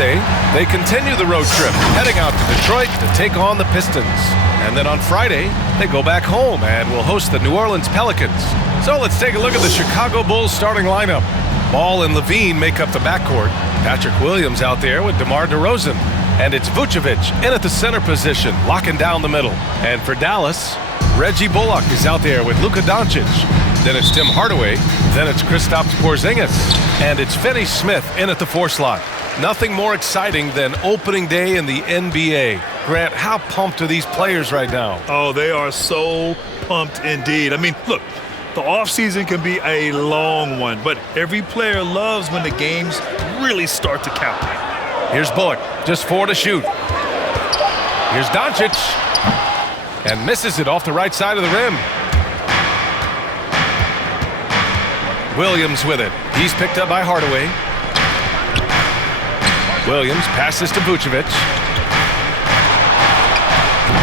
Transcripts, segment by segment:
Thursday, they continue the road trip, heading out to Detroit to take on the Pistons. And then on Friday, they go back home and will host the New Orleans Pelicans. So let's take a look at the Chicago Bulls starting lineup. Ball and Levine make up the backcourt. Patrick Williams out there with DeMar DeRozan. And it's Vucevic in at the center position, locking down the middle. And for Dallas, Reggie Bullock is out there with Luka Doncic. Then it's Tim Hardaway. Then it's Kristaps Porzingis. And it's Finney Smith in at the 4 slot. Nothing more exciting than opening day in the NBA. Grant, how pumped are these players right now? Oh, they are so pumped indeed. I mean, look, the offseason can be a long one, but every player loves when the games really start to count. Here's Bullock, just 4 to shoot. Here's Doncic, and misses it off the right side of the rim. Williams with it. He's picked up by Hardaway. Williams passes to Vucevic.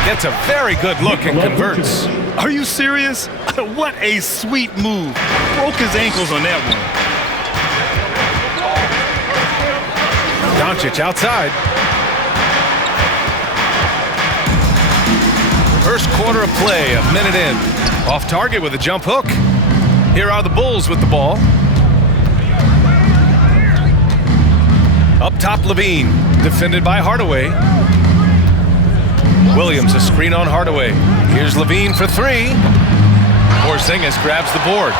Gets a very good look and converts. Are you serious? What a sweet move. Broke his ankles on that one. Doncic outside. First quarter of play, a minute in. Off target with a jump hook. Here are the Bulls with the ball. Up top, Levine, defended by Hardaway. Williams, a screen on Hardaway. Here's Levine for 3. Porzingis grabs the board.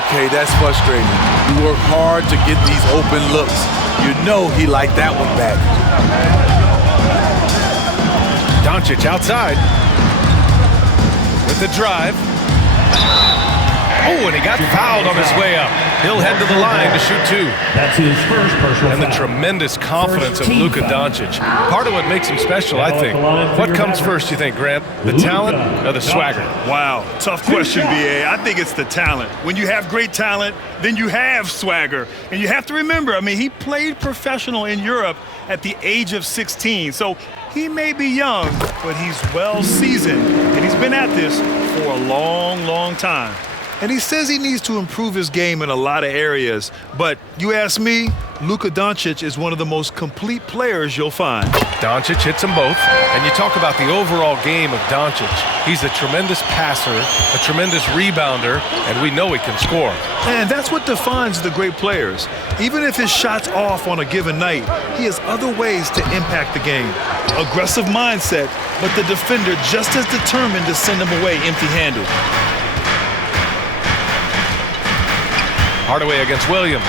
Okay, that's frustrating. You work hard to get these open looks. You know he liked that one back. Doncic outside with the drive. Oh, and he got fouled on his way up. He'll head to the line to shoot 2. That's his first personal And the foul. tremendous confidence of Luka Doncic. Part of what makes him special, I think. What comes first, you think, Grant? The talent or the swagger? Wow, tough question, B.A. I think it's the talent. When you have great talent, then you have swagger. And you have to remember, I mean, he played professional in Europe at the age of 16. So he may be young, but he's well seasoned. And he's been at this for a long, long time. And he says he needs to improve his game in a lot of areas. But you ask me, Luka Doncic is one of the most complete players you'll find. Doncic hits them both. And you talk about the overall game of Doncic. He's a tremendous passer, a tremendous rebounder, and we know he can score. And that's what defines the great players. Even if his shot's off on a given night, he has other ways to impact the game. Aggressive mindset, but the defender just as determined to send him away empty-handed. Hardaway against Williams.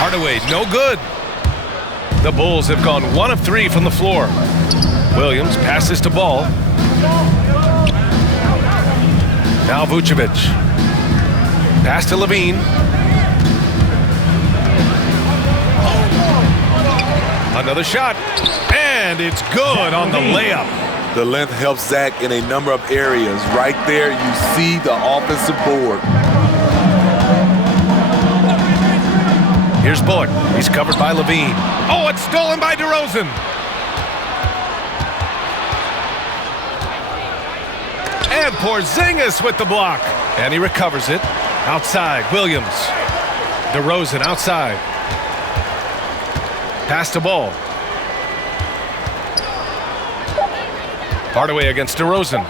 Hardaway, no good. The Bulls have gone 1 of 3 from the floor. Williams passes to Ball. Now Vucevic. Pass to Levine. Another shot. And it's good on the layup. The length helps Zach in a number of areas. Right there, you see the offensive board. Here's Bullock. He's covered by Levine. Oh, it's stolen by DeRozan. And Porzingis with the block. And he recovers it. Outside, Williams. DeRozan outside. Pass to Ball. Hardaway against DeRozan.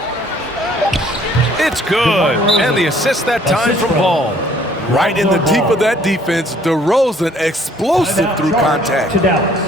It's good. And the assist that time from Ball. Right in the teeth of that defense, DeRozan explosive through contact. To Dallas.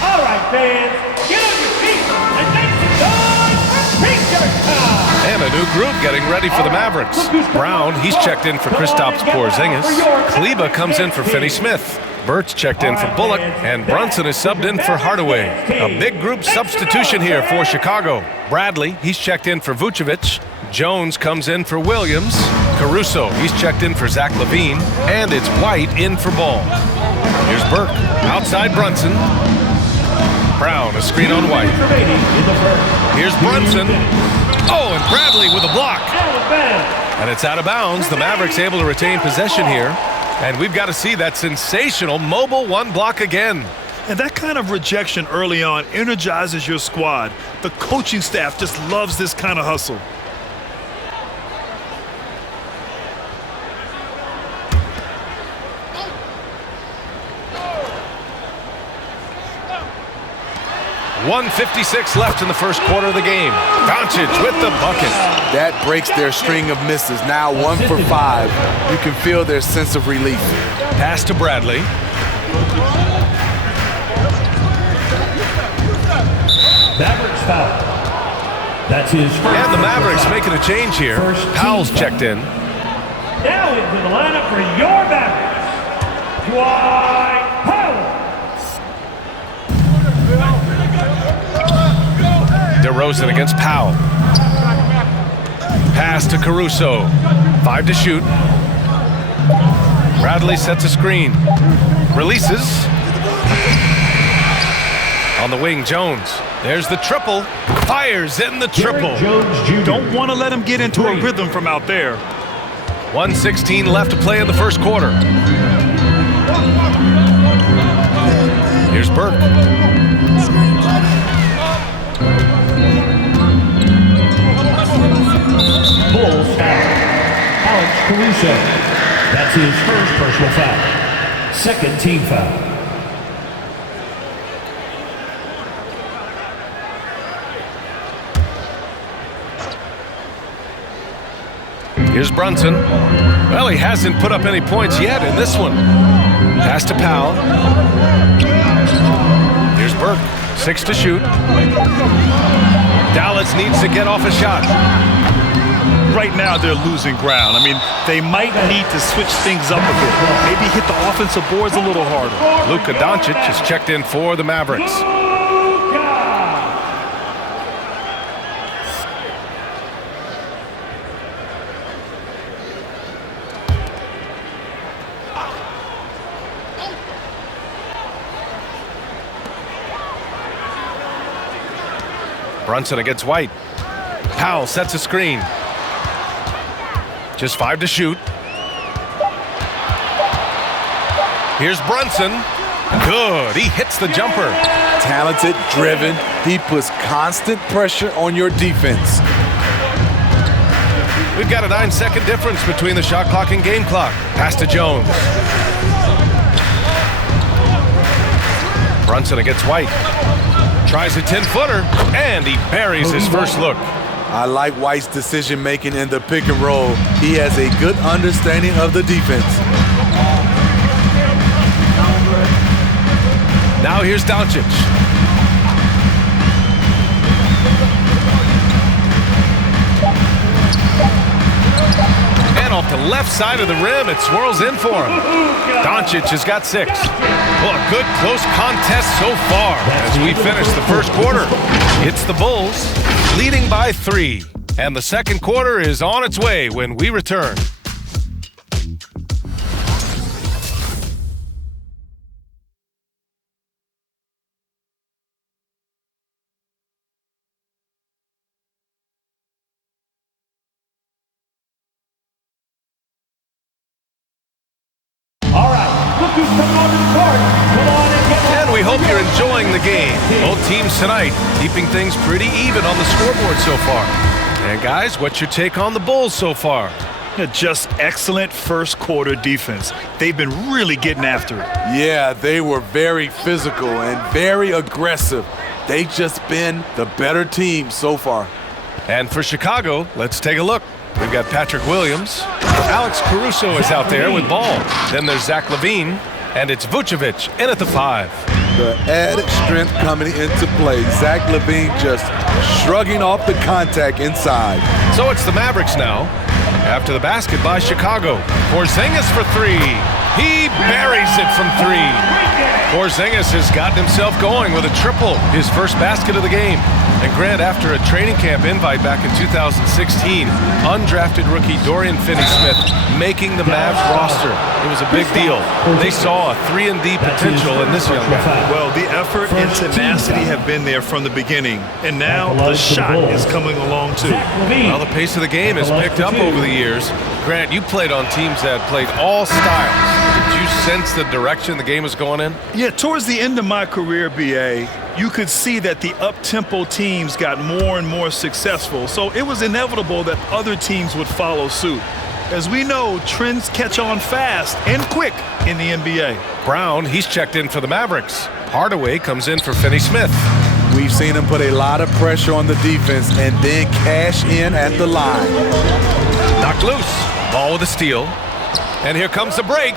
All right, fans, get on your feet and make some noise for T-shirt time. And a new group getting ready for the Mavericks. Brown, he's checked in for Kristaps Porzingis. Kleba comes in for Finney Smith. Burt's checked in for Bullock, and Brunson is subbed in for Hardaway. A big group substitution here for Chicago. Bradley, he's checked in for Vucevic. Jones comes in for Williams. Caruso, he's checked in for Zach LaVine. And it's White in for Ball. Here's Burke, outside Brunson. Brown, a screen on White. Here's Brunson. Oh, and Bradley with a block. And it's out of bounds. The Mavericks able to retain possession here. And we've got to see that sensational mobile 1 block again. And that kind of rejection early on energizes your squad. The coaching staff just loves this kind of hustle. 1:56 left in the first quarter of the game. Doncic with the bucket. That breaks their string of misses. Now 1 for 5. You can feel their sense of relief. Pass to Bradley. Mavericks foul. That's his first. And the Mavericks making a change here. Powell's checked in. Now into the lineup for your Mavericks, Dwight Powell. DeRozan against Powell. Pass to Caruso. 5 to shoot. Bradley sets a screen. Releases. On the wing, Jones. There's the triple. Fires in the triple. Don't want to let him get into a rhythm from out there. 1:16 left to play in the first quarter. Here's Burke. Bulls foul. Alex Caruso. That's his first personal foul. Second team foul. Here's Brunson. Well, he hasn't put up any points yet in this one. Pass to Powell. Here's Burke. 6 to shoot. Dallas needs to get off a shot. Right now, they're losing ground. I mean, they might need to switch things up a bit. Maybe hit the offensive boards a little harder. Luka Doncic is checked in for the Mavericks. Brunson against White. Powell sets a screen. Just 5 to shoot. Here's Brunson. Good. He hits the jumper. Talented, driven. He puts constant pressure on your defense. We've got a 9-second difference between the shot clock and game clock. Pass to Jones. Brunson against White. Tries a 10-footer, and he buries his first look. I like White's decision-making in the pick and roll. He has a good understanding of the defense. Now here's Doncic. And off the left side of the rim, it swirls in for him. Doncic has got 6. Well, a good close contest so far as we finish the first quarter. It's the Bulls leading by 3. And the second quarter is on its way when we return. And we hope you're enjoying the game. Both teams tonight keeping things pretty even on the scoreboard so far. And guys, what's your take on the Bulls so far? Just excellent first quarter defense. They've been really getting after it. Yeah, they were very physical and very aggressive. They've just been the better team so far. And for Chicago, let's take a look. We've got Patrick Williams. Alex Caruso is out there with ball. Then there's Zach LaVine, and it's Vucevic in at the 5. The added strength coming into play. Zach LaVine just shrugging off the contact inside. So it's the Mavericks now. After the basket by Chicago. Porzingis for 3. He buries it from 3. Porzingis has gotten himself going with a triple, his first basket of the game. And Grant, after a training camp invite back in 2016, undrafted rookie Dorian Finney-Smith making the Mavs roster. It was a big deal. They saw a 3-and-D potential in this young guy. Well, the effort and tenacity have been there from the beginning, and now the shot is coming along too. Well, the pace of the game has picked up over the years. Grant, you played on teams that played all styles. Did you sense the direction the game was going in? Yeah, towards the end of my career, B.A., you could see that the up-tempo teams got more and more successful. So it was inevitable that other teams would follow suit. As we know, trends catch on fast and quick in the NBA. Brown, he's checked in for the Mavericks. Hardaway comes in for Finney-Smith. We've seen him put a lot of pressure on the defense and then cash in at the line. Knocked loose. Ball with a steal. And here comes the break.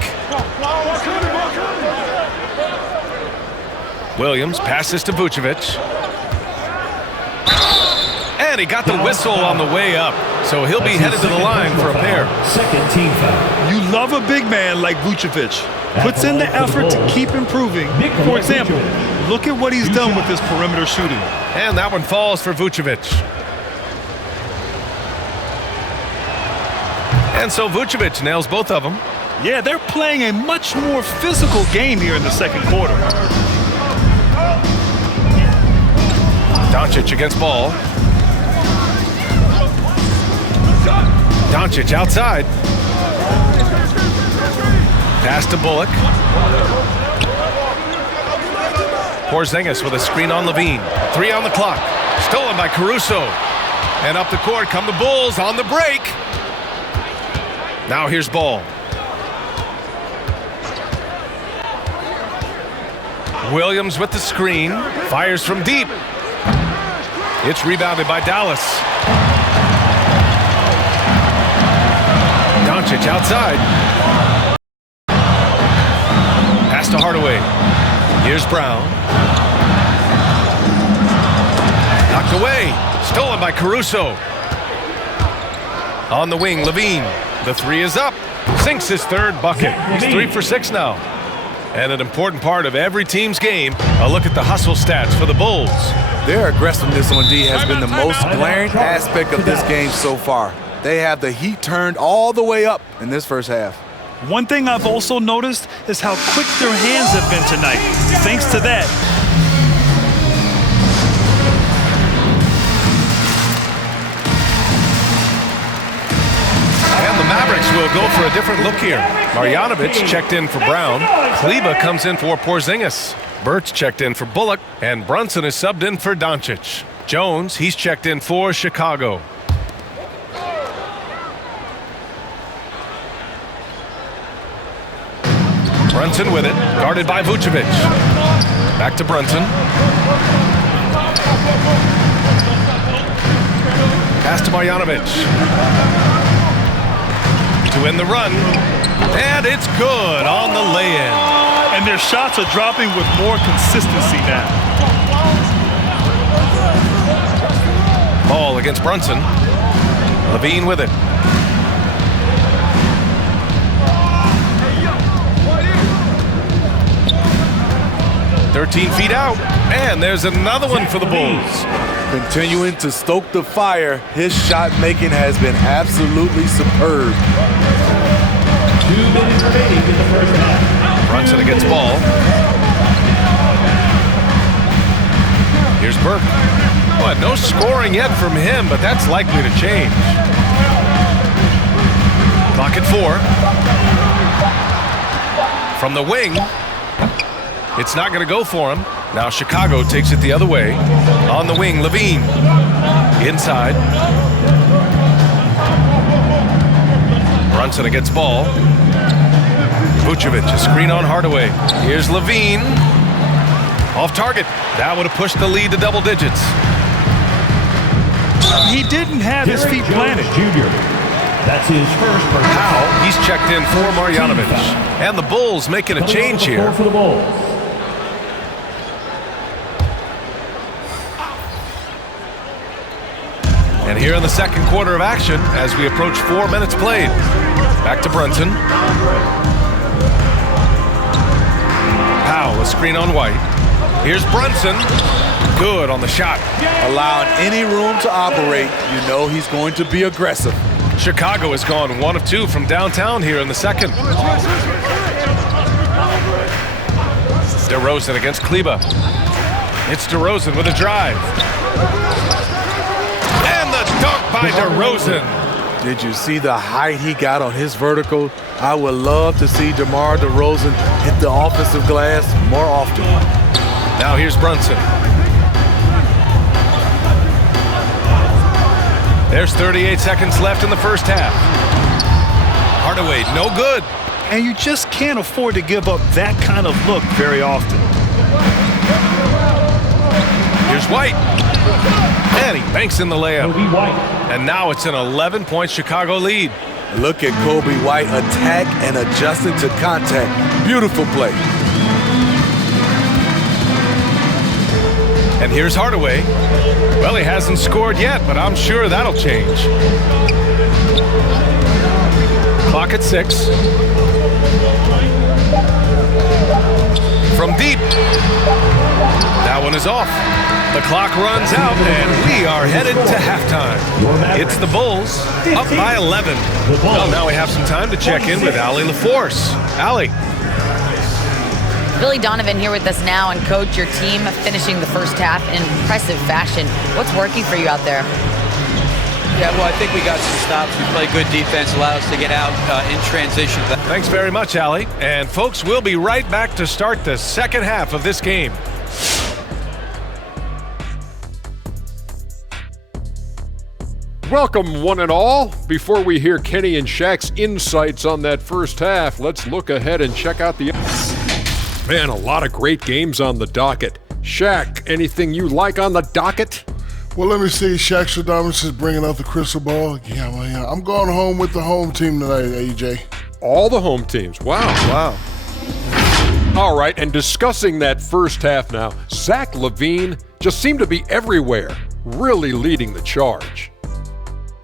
Williams passes to Vucevic. And he got the whistle on the way up. So he'll be headed to the line for a pair. Second team foul. You love a big man like Vucevic. Puts in the effort to keep improving. For example, look at what he's done with his perimeter shooting. And that one falls for Vucevic. And so Vucevic nails both of them. Yeah, they're playing a much more physical game here in the second quarter. Doncic against ball. Doncic outside. Pass to Bullock. Porzingis with a screen on Levine. 3 on the clock. Stolen by Caruso. And up the court come the Bulls on the break. Now here's Ball. Williams with the screen. Fires from deep. It's rebounded by Dallas. Doncic outside. Pass to Hardaway. Here's Brown. Knocked away. Stolen by Caruso. On the wing, Levine. The 3 is up. Sinks his third bucket. He's 3 for 6 now. And an important part of every team's game, a look at the hustle stats for the Bulls. Their aggressiveness on D has been the most glaring aspect of this game so far. They have the heat turned all the way up in this first half. One thing I've also noticed is how quick their hands have been tonight. Thanks to that, And the Mavericks will go for a different look here. Marjanovic checked in for Brown. Kleber comes in for Porzingis. Burt's checked in for Bullock. And Brunson is subbed in for Doncic. Jones, he's checked in for Chicago. Brunson with it, guarded by Vucevic. Back to Brunson. Pass to Marjanovic. To win the run. And it's good on the lay-in. and their shots are dropping with more consistency now. Ball against Brunson. Levine with it. "13 feet out, and there's another one for the Bulls." Continuing to stoke the fire, his shot making has been absolutely superb. 2 minutes remaining in the first half. Brunson against Ball. Here's Burke. Well, no scoring yet from him, but that's likely to change. Clock at 4. From the wing. It's not going to go for him. Now Chicago takes it the other way. On the wing, Levine. Inside. Brunson against Ball. Vucevic, a screen on Hardaway. Here's Levine. Off target. That would have pushed the lead to double digits. He didn't have his feet planted. Jr. That's his first personal Powell, foul. he's checked in for Marjanovic. And the Bulls making a change here. For the Bulls. And here in the second quarter of action, as we approach 4 minutes played. Back to Brunson. Powell, a screen on White. Here's Brunson. Good on the shot. Allowing any room to operate, you know he's going to be aggressive. Chicago has gone 1 of 2 from downtown here in the second. DeRozan against Kleber. It's DeRozan with a drive. And the dunk by DeRozan. Did you see the height he got on his vertical? I would love to see DeMar DeRozan hit the offensive glass more often. Now here's Brunson. There's 38 seconds left in the first half. Hardaway, no good. And you just can't afford to give up that kind of look very often. Here's White. And he banks in the layup. Kobe White. And now it's an 11-point Chicago lead. Look at Kobe White attack and adjusting to contact. Beautiful play. And here's Hardaway. Well, he hasn't scored yet, but I'm sure that'll change. Clock at 6. From deep. That one is off. The clock runs out, and we are headed to halftime. It's the Bulls up by 11. Well, now we have some time to check in with Allie LaForce. Allie. Billy Donovan here with us now, and coach, your team finishing the first half in impressive fashion. What's working for you out there? Yeah, well, I think we got some stops. We play good defense, allowed us to get out in transition. Thanks very much, Allie. And folks, we'll be right back to start the second half of this game. Welcome, one and all. Before we hear Kenny and Shaq's insights on that first half, let's look ahead and check out the... Man, a lot of great games on the docket. Shaq, anything you like on the docket? Well, let me see. Shaq Shadamas is bringing out the crystal ball. Yeah, I'm going home with the home team tonight, AJ. All the home teams. Wow. All right, and discussing that first half now, Zach LaVine just seemed to be everywhere, really leading the charge.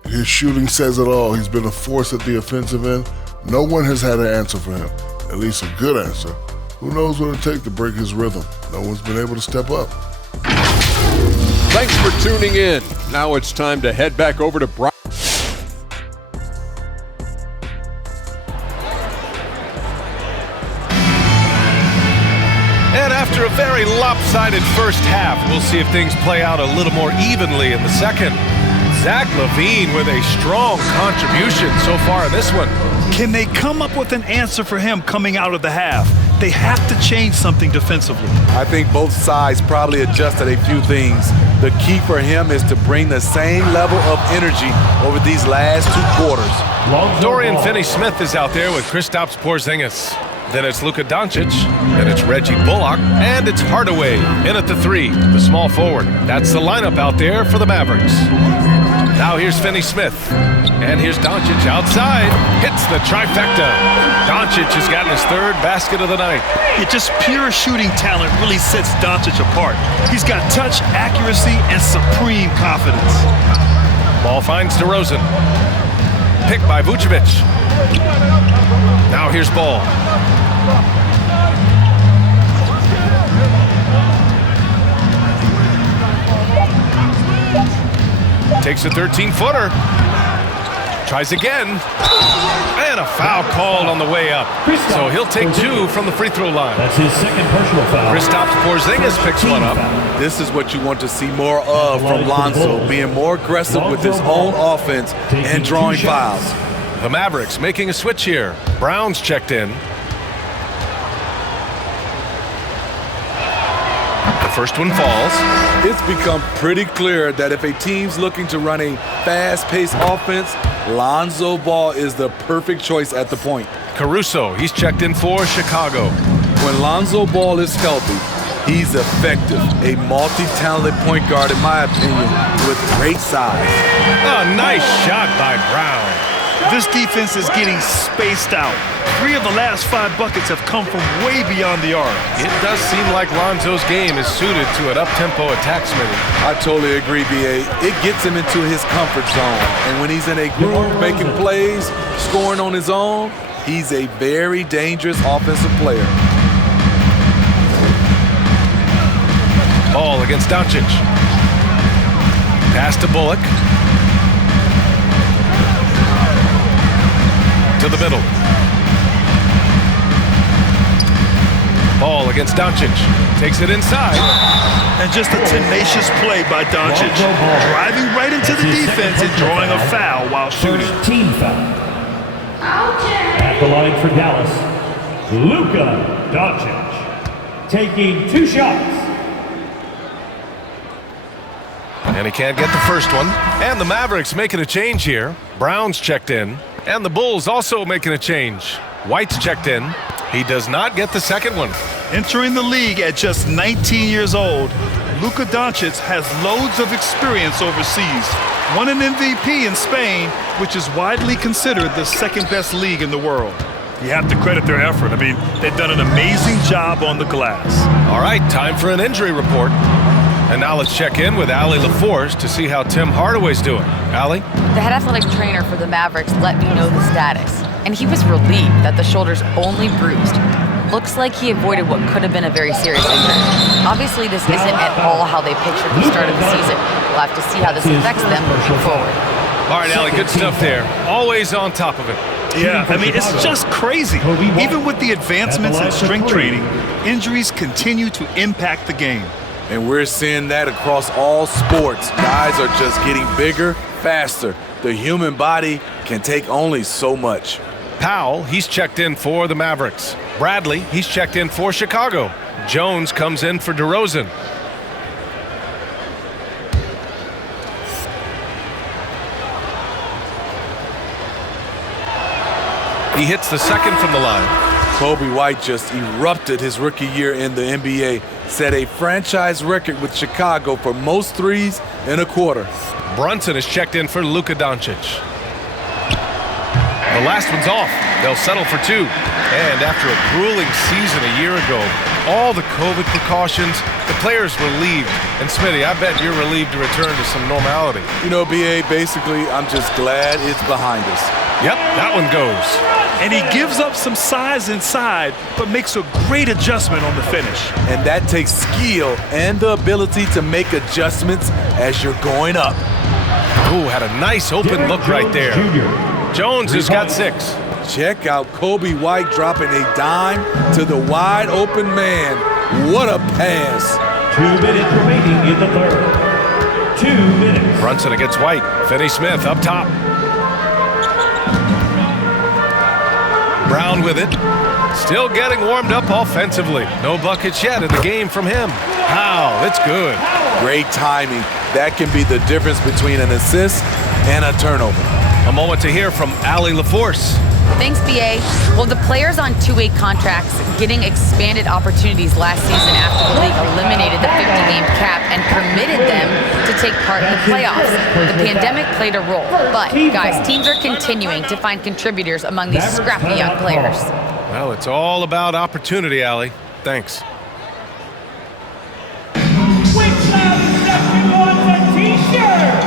His shooting says it all. He's been a force at the offensive end. No one has had an answer for him, at least a good answer. Who knows what it'll take to break his rhythm? No one's been able to step up. Thanks for tuning in. Now it's time to head back over to Brian. And after a very lopsided first half, we'll see if things play out a little more evenly in the second. Zach LaVine with a strong contribution so far in this one. Can they come up with an answer for him coming out of the half? They have to change something defensively. I think both sides probably adjusted a few things. The key for him is to bring the same level of energy over these last 2 quarters. Dorian Finney-Smith is out there with Kristaps Porzingis. Then it's Luka Doncic, then it's Reggie Bullock, and it's Hardaway in at the 3, the small forward. That's the lineup out there for the Mavericks. Now here's Finney-Smith, and here's Doncic outside, hits the trifecta. Doncic has gotten his 3rd basket of the night. Just pure shooting talent really sets Doncic apart. He's got touch, accuracy, and supreme confidence. Ball finds DeRozan. Picked by Vucevic. Now here's Ball. Takes a 13-footer. Tries again. And a foul called on the way up. So he'll take 2 from the free throw line. That's his second personal foul. Kristaps Porzingis picks one up. This is what you want to see more of from Lonzo, being more aggressive with his own offense and drawing fouls. The Mavericks making a switch here. Brown's checked in. The first one falls. It's become pretty clear that if a team's looking to run a fast-paced offense, Lonzo Ball is the perfect choice at the point. Caruso, he's checked in for Chicago. When Lonzo Ball is healthy, he's effective. A multi-talented point guard, in my opinion, with great size. A nice shot by Brown. This defense is getting spaced out. 3 of the last 5 buckets have come from way beyond the arc. It does seem like Lonzo's game is suited to an up-tempo attack, Smitty. I totally agree, B.A. It gets him into his comfort zone. And when he's in a groove making plays, scoring on his own, he's a very dangerous offensive player. Ball against Doncic. Pass to Bullock. To the middle. Ball against Doncic. Takes it inside. And just a tenacious play by Doncic. Driving right into the defense and drawing a foul while shooting. First team foul. At the line for Dallas, Luka Doncic. Taking 2 shots. And he can't get the first one. And the Mavericks making a change here. Brown's checked in. And the Bulls also making a change. White's checked in. He does not get the second one. Entering the league at just 19 years old, Luka Doncic has loads of experience overseas. Won an MVP in Spain, which is widely considered the second best league in the world. You have to credit their effort. I mean, they've done an amazing job on the glass. All right, time for an injury report. And now let's check in with Allie LaForce to see how Tim Hardaway's doing. Allie? The head athletic trainer for the Mavericks let me know the status, and he was relieved that the shoulder's only bruised. Looks like he avoided what could have been a very serious injury. Obviously, this isn't at all how they pictured the start of the season. We'll have to see how this affects them moving forward. All right, Allie, good stuff there. Always on top of it. Yeah, I mean, it's just crazy. Even with the advancements in strength training, injuries continue to impact the game. And we're seeing that across all sports. Guys are just getting bigger, faster. The human body can take only so much. Powell, he's checked in for the Mavericks. Bradley, he's checked in for Chicago. Jones comes in for DeRozan. He hits the second from the line. Kobe White just erupted his rookie year in the NBA, set a franchise record with Chicago for most threes in a quarter. Brunson is checked in for Luka Doncic. The last one's off. They'll settle for two. And after a grueling season a year ago, all the COVID precautions, the players relieved. And Smitty, I bet you're relieved to return to some normality. You know, B.A., basically, I'm just glad it's behind us. Yep, that one goes. And he gives up some size inside, but makes a great adjustment on the finish. And that takes skill and the ability to make adjustments as you're going up. Ooh, had a nice open look right there. Jones has got 6. Check out Kobe White dropping a dime to the wide open man. What a pass. 2 minutes remaining in the third. 2 minutes. Brunson against White. Finney Smith up top. Brown with it. Still getting warmed up offensively. No buckets yet in the game from him. Powell, it's good. Great timing. That can be the difference between an assist and a turnover. A moment to hear from Allie LaForce. Thanks, BA. Well, the players on two-way contracts getting expanded opportunities last season after the league eliminated the 50-game cap and permitted them to take part in the playoffs. The pandemic played a role, but, guys, teams are continuing to find contributors among these scrappy young players. Well, it's all about opportunity, Allie. Thanks. Which section wants a t-shirt?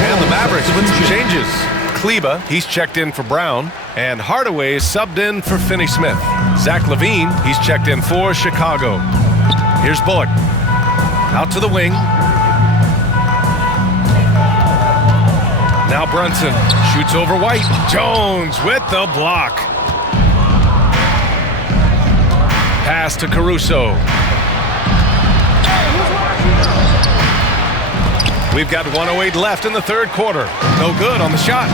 And the Mavericks with some changes. Kleba, he's checked in for Brown. And Hardaway is subbed in for Finney Smith. Zach LaVine, he's checked in for Chicago. Here's Bullock. Out to the wing. Now Brunson shoots over White. Jones with the block. Pass to Caruso. We've got 1:08 left in the third quarter. No good on the shot.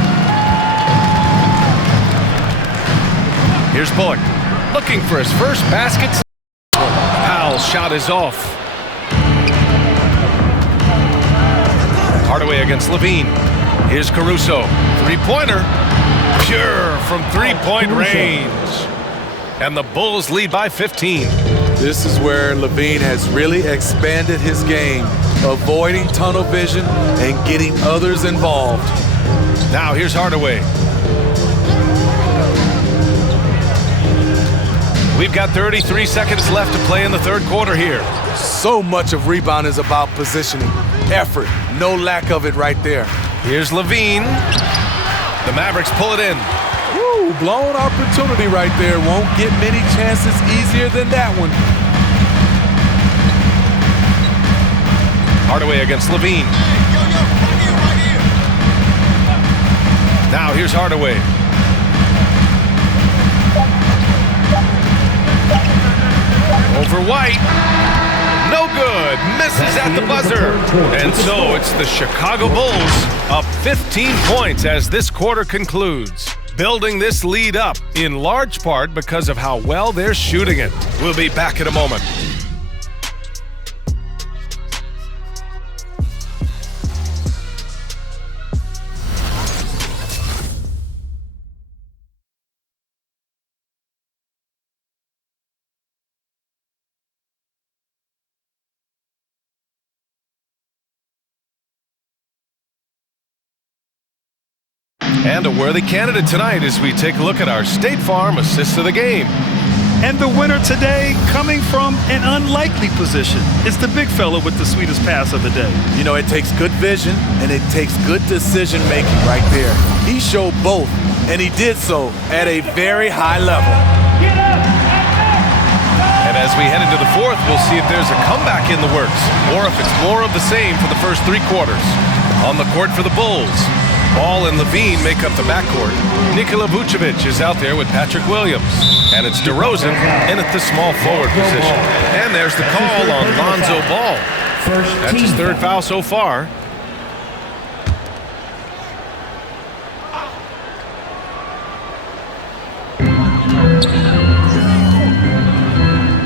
Here's Bullock looking for his first basket. Powell's shot is off. Hardaway against LaVine. Here's Caruso. Three-pointer. Pure from three-point range. And the Bulls lead by 15. This is where LaVine has really expanded his game, avoiding tunnel vision and getting others involved. Now here's Hardaway. We've got 33 seconds left to play in the third quarter here. So much of rebound is about positioning, effort, no lack of it right there. Here's LaVine. The Mavericks pull it in. Woo, blown opportunity right there. Won't get many chances easier than that one. Hardaway against LaVine. Now here's Hardaway. Over White. No good. Misses at the buzzer. And so it's the Chicago Bulls up 15 points as this quarter concludes. Building this lead up in large part because of how well they're shooting it. We'll be back in a moment. And a worthy candidate tonight as we take a look at our State Farm Assist of the Game. And the winner today coming from an unlikely position. It's the big fella with the sweetest pass of the day. You know, it takes good vision and it takes good decision making right there. He showed both, and he did so at a very high level. And as we head into the fourth, we'll see if there's a comeback in the works or if it's more of the same for the first 3 quarters. On the court for the Bulls, Ball and Levine make up the backcourt. Nikola Vucevic is out there with Patrick Williams. And it's DeRozan in at the small forward position. And there's the call on Lonzo Ball. That's his 3rd foul so far.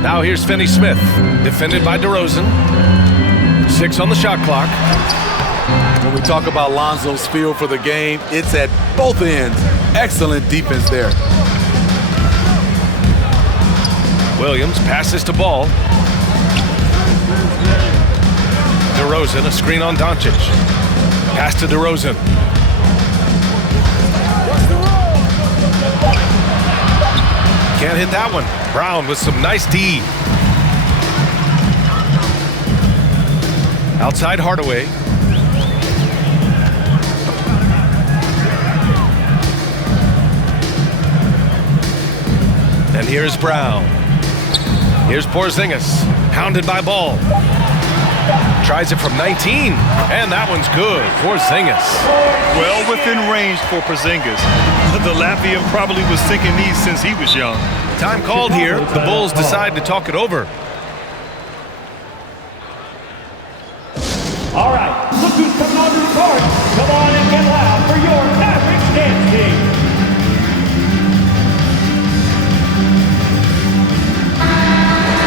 Now here's Finney Smith, defended by DeRozan. 6 on the shot clock. When we talk about Lonzo's feel for the game, it's at both ends. Excellent defense there. Williams passes to Ball. DeRozan, a screen on Doncic. Pass to DeRozan. Can't hit that one. Brown with some nice D. Outside Hardaway. And here's Brown. Here's Porzingis, pounded by Ball. Tries it from 19, and that one's good. Porzingis. Well within range for Porzingis. The Latvian probably was thinking these since he was young. Time called here. The Bulls decide to talk it over. All right, look who's coming onto the court. Come on and get loud for your Mavericks dance team.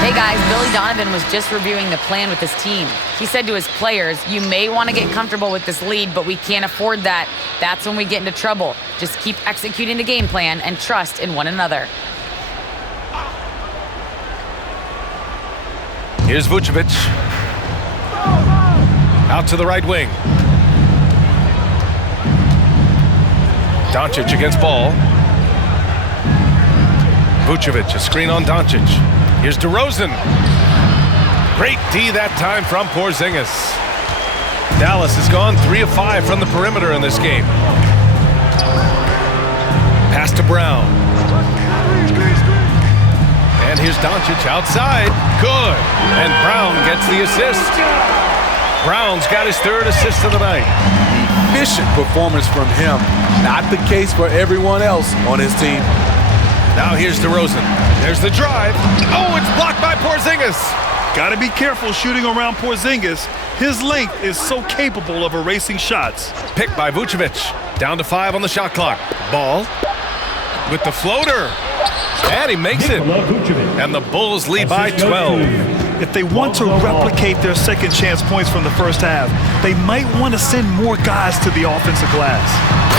Hey guys, Billy Donovan was just reviewing the plan with his team. He said to his players, you may want to get comfortable with this lead, but we can't afford that. That's when we get into trouble. Just keep executing the game plan and trust in one another. Here's Vucevic. Out to the right wing. Doncic against Ball. Vucevic, a screen on Doncic. Here's DeRozan. Great D that time from Porzingis. Dallas has gone 3 of 5 from the perimeter in this game. Pass to Brown. And here's Doncic outside. Good. And Brown gets the assist. Brown's got his 3rd assist of the night. Efficient performance from him. Not the case for everyone else on his team. Now here's DeRozan. There's the drive. Oh, it's blocked by Porzingis. Got to be careful shooting around Porzingis. His length is so capable of erasing shots. Picked by Vucevic. Down to 5 on the shot clock. Ball with the floater. And he makes it. And the Bulls lead by 12. If they want to replicate their second chance points from the first half, they might want to send more guys to the offensive glass.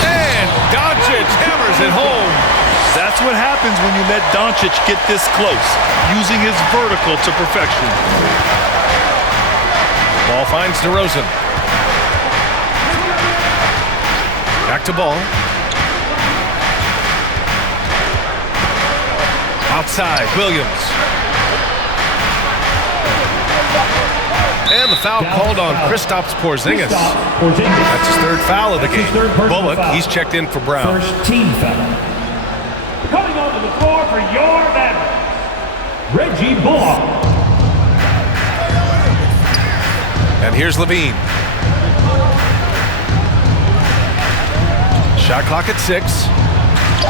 And Doncic hammers it home. That's what happens when you let Doncic get this close, using his vertical to perfection. Ball finds DeRozan. Back to Ball. Outside, Williams. And the foul called on Kristaps Porzingis. That's his 3rd foul of the game. Bullock, he's checked in for Brown. First team foul. Coming onto the floor for your Mavericks, Reggie Bullock. And here's Levine. Shot clock at 6.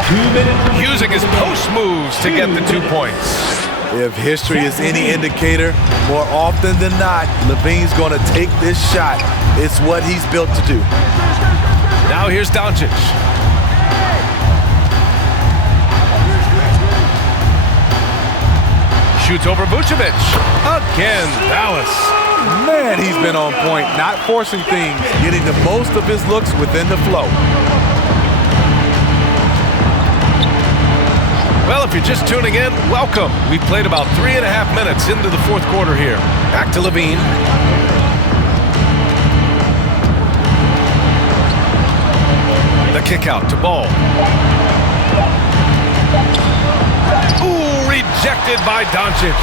2 minutes. Using his post moves to get the 2 points. If history is any indicator, more often than not, Levine's going to take this shot. It's what he's built to do. Now here's Doncic. Shoots over Vucevic. Again, Dallas. Man, he's been on point, not forcing things, getting the most of his looks within the flow. Well, if you're just tuning in, welcome. We've played about 3.5 minutes into the 4th quarter here. Back to Levine. The kick out to Ball. Ooh, rejected by Doncic.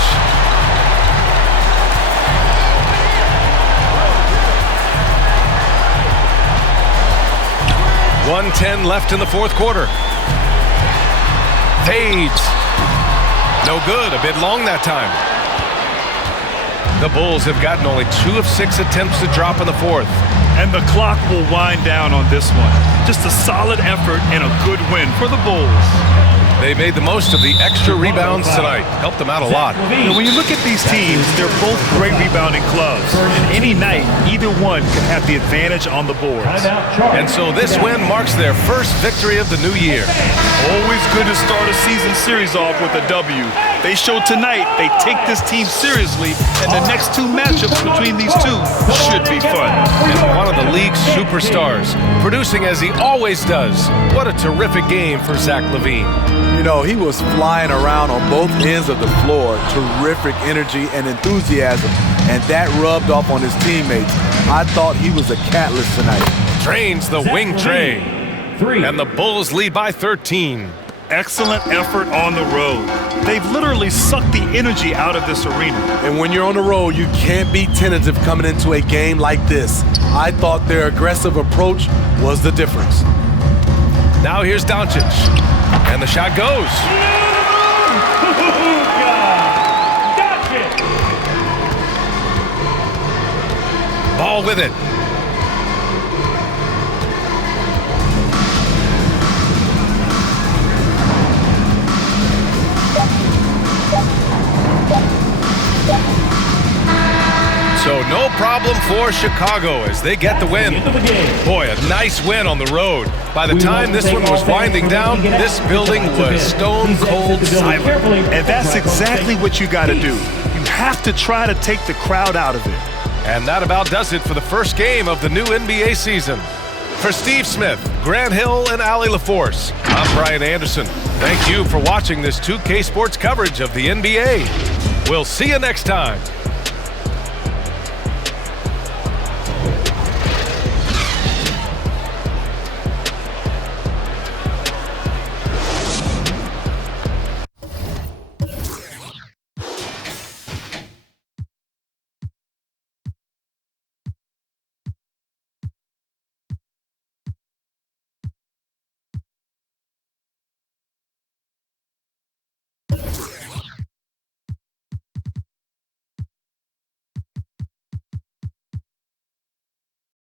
.110 left in the fourth quarter. Fades. No good, a bit long that time. The Bulls have gotten only 2 of 6 attempts to drop in the fourth. And the clock will wind down on this one. Just a solid effort and a good win for the Bulls. They made the most of the extra rebounds tonight. Helped them out a lot. When you look at these teams, they're both great rebounding clubs. And any night, either one can have the advantage on the boards. And so this win marks their first victory of the new year. Always good to start a season series off with a W. They showed tonight they take this team seriously, and the next 2 matchups between these two should be fun. And one of the league's superstars, producing as he always does. What a terrific game for Zach LaVine. You know, he was flying around on both ends of the floor. Terrific energy and enthusiasm, and that rubbed off on his teammates. I thought he was a catalyst tonight. Drains the wing tray. 3. And the Bulls lead by 13. Excellent effort on the road. They've literally sucked the energy out of this arena. And when you're on the road, you can't be tentative coming into a game like this. I thought their aggressive approach was the difference. Now here's Doncic. And the shot goes. Ball with it. So no problem for Chicago as they get the win. Boy, a nice win on the road. By the time this one was winding down, this building was stone cold silent. And that's exactly what you got to do. You have to try to take the crowd out of it. And that about does it for the first game of the new NBA season. For Steve Smith, Grant Hill, and Allie LaForce, I'm Brian Anderson. Thank you for watching this 2K Sports coverage of the NBA. We'll see you next time.